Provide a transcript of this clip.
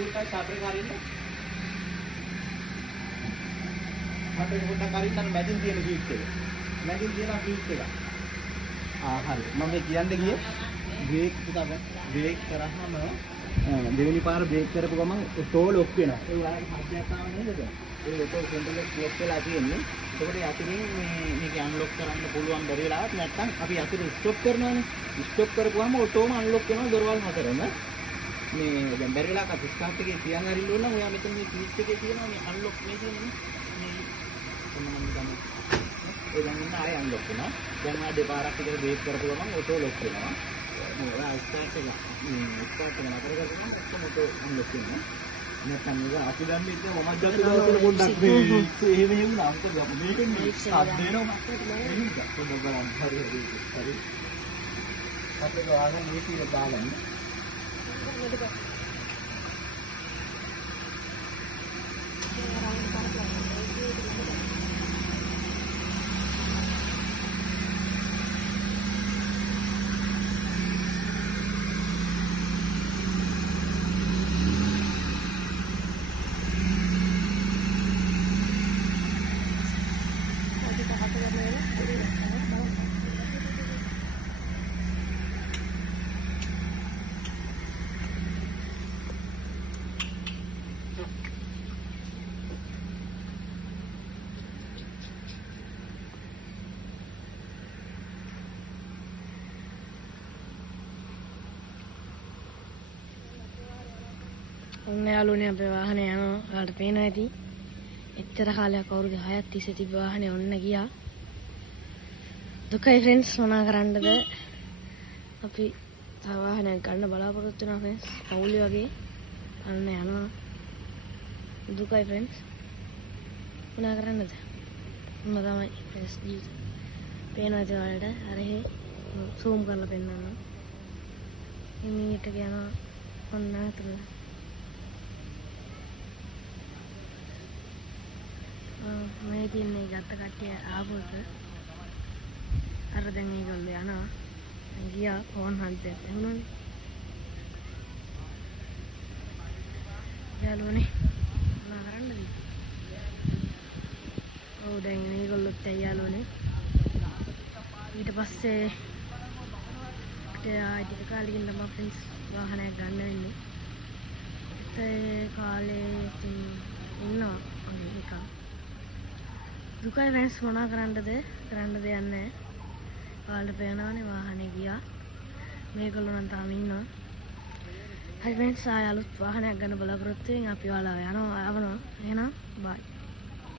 දුරට සාපේක හරින්න. සාපේක පොඩ්ඩක් හරින්න අර මැදින් තියෙන ස්විච් එක. මැදින් තියෙන ස්විච් එක. හරි. මම මේ කියන්න ගියේ බ්‍රේක් තමයි. බ්‍රේක් කරාම දෙවෙනි පාර බ්‍රේක් කරපු ගමන් ඔටෝ ලොක් වෙනවා. ඒ ඔයාලට හදයක් ආව නේද? ඒ ඔටෝ කන්ට්‍රෝල් එක ලොක් වෙලා තියෙන්නේ. ඒකට යටින් මේක අන්ලොක් කරන්න පුළුවන් බැරි වෙලාවත් නැත්තම් අපි යටින් ස්ටොප් කරනවානේ. ස්ටොප් කරපුවාම ඔටෝම අන්ලොක් වෙනවා දොරවල් හතරම. මේ දැන් බැරි වෙලාවක අපි ස්ටාර්ට් එකේ තියන් හරින්න ඕන නම් ඔයා මෙතන මේ ස්විච් එකේ තියෙනවා මේ අන්ලොක් මේ තියෙනනේ. මේ කොහොමද ගන්න. ඒ දැන් ඉන්න ආයෙ අන්ලොක් වෙනවා. දැන් ආ දෙපාරක් විතර බ්‍රේක් කරපු ගමන් ඔටෝ ලොක් වෙනවා. ඔයා ස්ටාර්ට් එක නතර කරගන්න ඔක්කොම ඔටෝ අන්ලොක් වෙනවා. නැත්නම් මේක අපි දැන් මේක මම දැක්ක දවසට පොඩ්ඩක් මේ එහෙම වුණා අන්තර ගමු මේකෙන් සාත් දෙනවා මේක පොඩ්ඩක් බලන්න හරි අපේ ගාන මේ කීය දාලා ඔන්න යාළුවනේ අපේ වාහනේ යනවා. ඔයාලට පේනවා ඇති. එච්චර කාලයක් අවුරුදු 6ක් තිස්සේ තිබ්බ වාහනේ ඔන්න ගියා. දුකයි ෆ්‍රෙන්ඩ්ස් මොනා කරන්නද? අපි තව වාහනයක් ගන්න බලාපොරොත්තු වෙනවා ෆ්‍රෙන්ඩ්ස්. පවුලි වගේ අන්න යනවා. දුකයි ෆ්‍රෙන්ඩ්ස්. මොනා කරන්නද? මම තමයි ෆ්‍රෙන්ඩ්ස් ජීවිත. පේනවා ඇති ඔයාලට. අර එහෙ zoom කරලා පෙන්නනවා. ඉමීට යනවා ඔන්න අතන. මේ තියන්නේ ගත්ත කට්ටිය ආපුවක අර දැන් මේගොල්ලෝ යනවා. ගියා ෆෝන් හන්දයක් එමුණනේ. යාළුවනේ මොනා කරන්නද? ඔව් දැන් මේගොල්ලොත් යාළුවනේ. ඊට පස්සේ ටික කාලෙකින් තමයි ෆ්‍රෙන්ඩ්ස් වාහනයක් ගන්න වෙන්නේ. ඒ කාලේ ඉන්නවා වගේ එකක්. දුකයි ෆ්‍රෙන්ඩ්ස් මොනා කරන්නද යන්නේ නැහැ. ඔයාලට පේනවනේ වාහනේ ගියා. මේගොල්ලෝ නම් තාම ඉන්නවා. හරි ෆ්‍රෙන්ඩ්ස් ආය අලුත් වාහනයක් ගන්න බලාපොරොත්තු වෙමින් අපි ඔයාලා යනවා. එහෙනම් බයි.